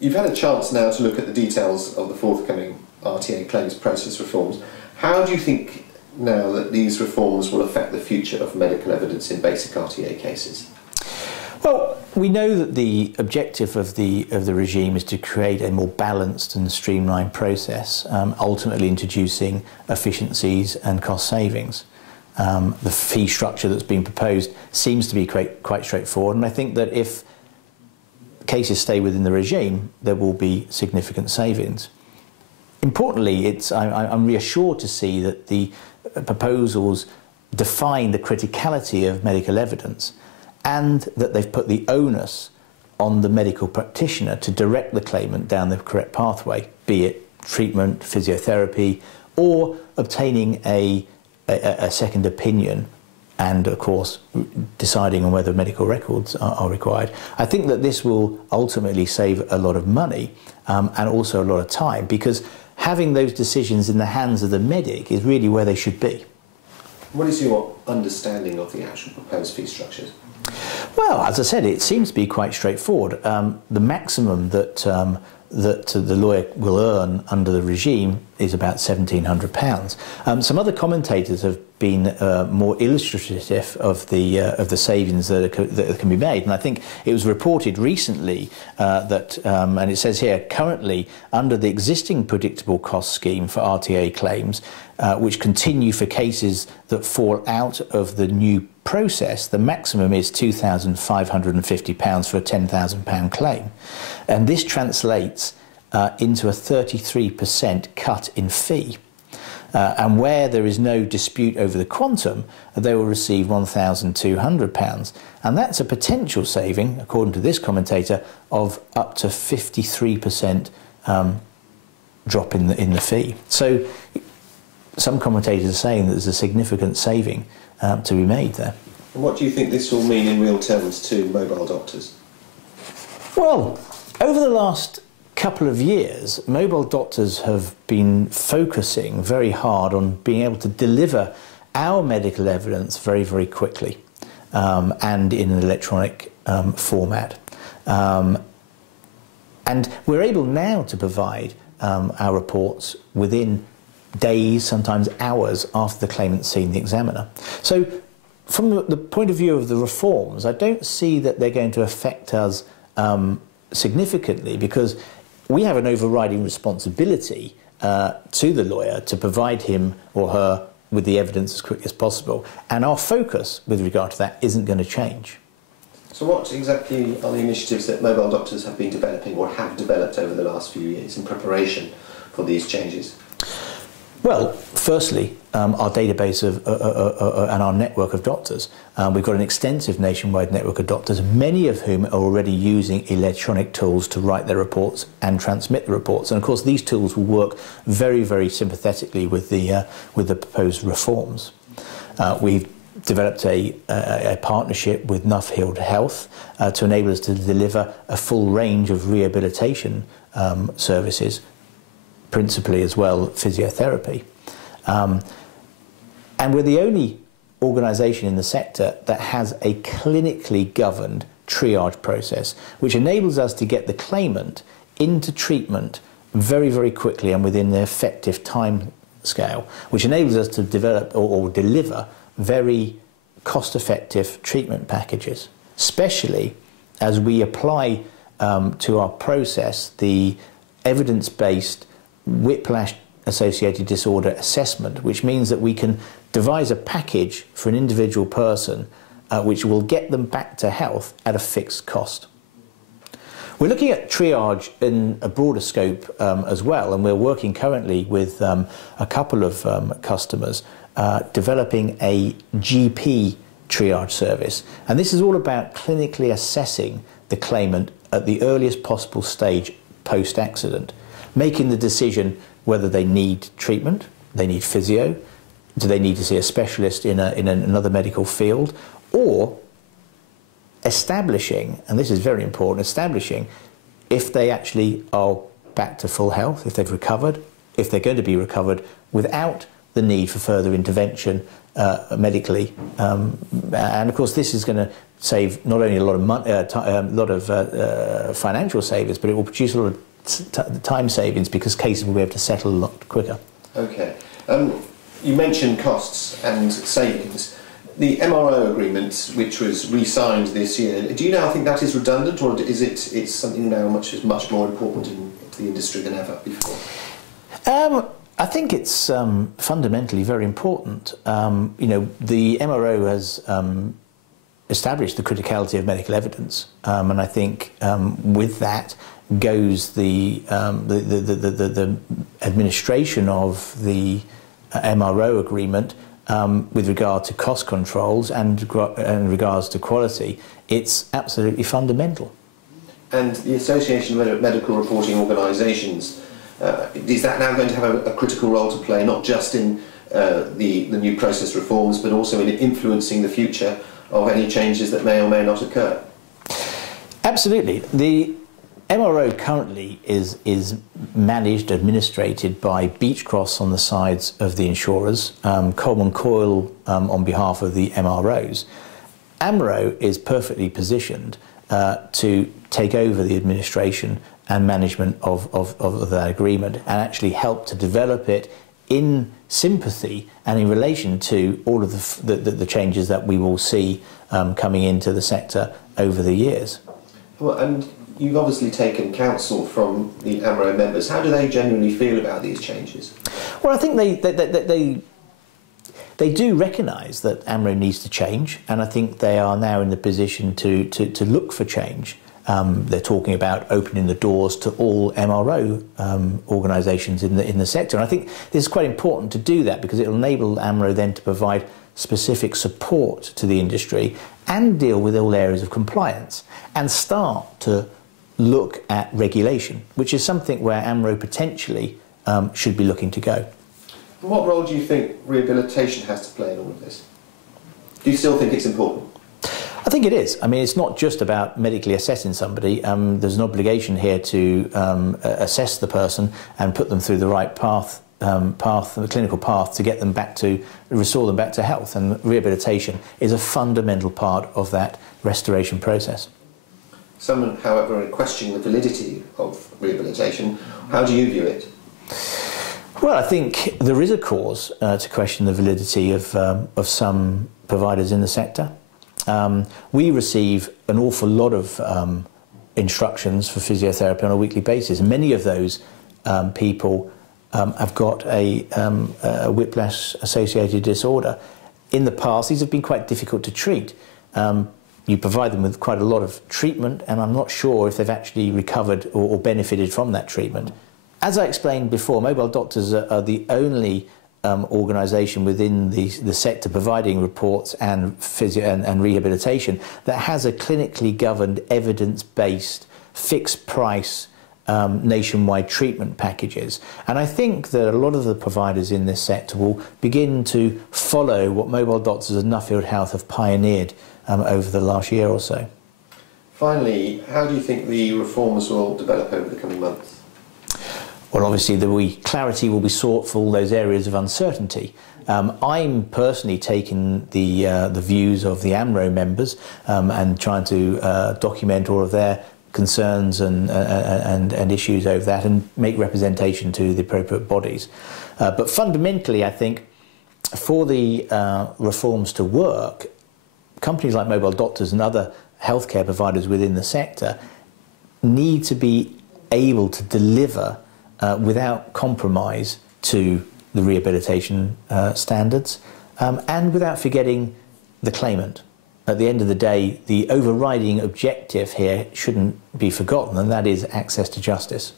You've had a chance now to look at the details of the forthcoming RTA claims process reforms. How do you think now that these reforms will affect the future of medical evidence in basic RTA cases? Well, we know that the objective of the regime is to create a more balanced and streamlined process, ultimately introducing efficiencies and cost savings. The fee structure that's been proposed seems to be quite straightforward, and I think that if cases stay within the regime, there will be significant savings. Importantly, I'm reassured to see that the proposals define the criticality of medical evidence and that they've put the onus on the medical practitioner to direct the claimant down the correct pathway, be it treatment, physiotherapy, or obtaining a second opinion and, of course, deciding on whether medical records are required. I think that this will ultimately save a lot of money and also a lot of time, because having those decisions in the hands of the medic is really where they should be. What is your understanding of the actual proposed fee structures? Well, as I said, it seems to be quite straightforward. The maximum that the lawyer will earn under the regime is about £1,700. Some other commentators have been more illustrative of the savings that can be made, and I think it was reported recently that, and it says here, currently under the existing predictable cost scheme for RTA claims, which continue for cases that fall out of the new process, the maximum is £2,550 for a £10,000 claim, and this translates into a 33% cut in fee. And where there is no dispute over the quantum, they will receive £1,200. And that's a potential saving, according to this commentator, of up to 53% drop in the fee. So some commentators are saying that there's a significant saving to be made there. And what do you think this will mean in real terms to mobile doctors? Well, over the last couple of years, mobile doctors have been focusing very hard on being able to deliver our medical evidence very, very quickly and in an electronic format. And we're able now to provide our reports within days, sometimes hours after the claimant's seen the examiner. So from the point of view of the reforms, I don't see that they're going to affect us significantly, because we have an overriding responsibility to the lawyer to provide him or her with the evidence as quickly as possible, and our focus with regard to that isn't going to change. So what exactly are the initiatives that mobile doctors have been developing or have developed over the last few years in preparation for these changes? Well, firstly, our database and our network of doctors. We've got an extensive nationwide network of doctors, many of whom are already using electronic tools to write their reports and transmit the reports. And of course, these tools will work very, very sympathetically with the proposed reforms. We've developed a partnership with Nuffield Health to enable us to deliver a full range of rehabilitation services, principally as well physiotherapy. And we're the only organisation in the sector that has a clinically governed triage process, which enables us to get the claimant into treatment very, very quickly and within the effective time scale, which enables us to develop or deliver very cost-effective treatment packages, especially as we apply to our process the evidence-based whiplash-associated disorder assessment, which means that we can devise a package for an individual person which will get them back to health at a fixed cost. We're looking at triage in a broader scope as well, and we're working currently with a couple of customers developing a GP triage service. And this is all about clinically assessing the claimant at the earliest possible stage post-accident, making the decision whether they need treatment, they need physio, do they need to see a specialist in another medical field, or establishing, and this is very important, establishing if they actually are back to full health, if they've recovered, if they're going to be recovered without the need for further intervention medically, and of course this is going to save not only a lot of money, financial savings, but it will produce a lot of time savings because cases will be able to settle a lot quicker. Okay. You mentioned costs and savings. The MRO agreement, which was re-signed this year, do you now think that is redundant, or is it's something now much more important in the industry than ever before? I think it's fundamentally very important. You know, the MRO has established the criticality of medical evidence, and I think with that goes the administration of the MRO agreement with regard to cost controls and regards to quality. It's absolutely fundamental. And the Association of Medical Reporting Organisations, is that now going to have a critical role to play, not just in the new process reforms, but also in influencing the future of any changes that may or may not occur? Absolutely. The MRO currently is managed, administrated by Beechcroft on the sides of the insurers, Coleman Coyle on behalf of the MROs. AMRO is perfectly positioned to take over the administration and management of that agreement and actually help to develop it in sympathy and in relation to all of the changes that we will see coming into the sector over the years. Well, and you've obviously taken counsel from the AMRO members. How do they genuinely feel about these changes? Well, I think they do recognise that AMRO needs to change, and I think they are now in the position to look for change. They're talking about opening the doors to all MRO organisations in the sector, and I think this is quite important to do that because it will enable AMRO then to provide specific support to the industry and deal with all areas of compliance and start to look at regulation, which is something where AMRO potentially should be looking to go. And what role do you think rehabilitation has to play in all of this? Do you still think it's important? I think it is. I mean, it's not just about medically assessing somebody. There's an obligation here to assess the person and put them through the right the clinical path to get them back to, restore them back to health. And rehabilitation is a fundamental part of that restoration process. Some, however, are questioning the validity of rehabilitation. How do you view it? Well, I think there is a cause to question the validity of some providers in the sector. We receive an awful lot of instructions for physiotherapy on a weekly basis. Many of those people have got a whiplash-associated disorder. In the past, these have been quite difficult to treat. You provide them with quite a lot of treatment, and I'm not sure if they've actually recovered or benefited from that treatment. As I explained before, Mobile Doctors are the only organisation within the sector providing reports and rehabilitation that has a clinically governed, evidence-based, fixed-price nationwide treatment packages. And I think that a lot of the providers in this sector will begin to follow what Mobile Doctors and Nuffield Health have pioneered over the last year or so. Finally, how do you think the reforms will develop over the coming months? Well, obviously, clarity will be sought for all those areas of uncertainty. I'm personally taking the views of the AMRO members and trying to document all of their concerns and issues over that and make representation to the appropriate bodies. But fundamentally, I think for the reforms to work, companies like Mobile Doctors and other healthcare providers within the sector need to be able to deliver without compromise to the rehabilitation standards and without forgetting the claimant. At the end of the day, the overriding objective here shouldn't be forgotten, and that is access to justice.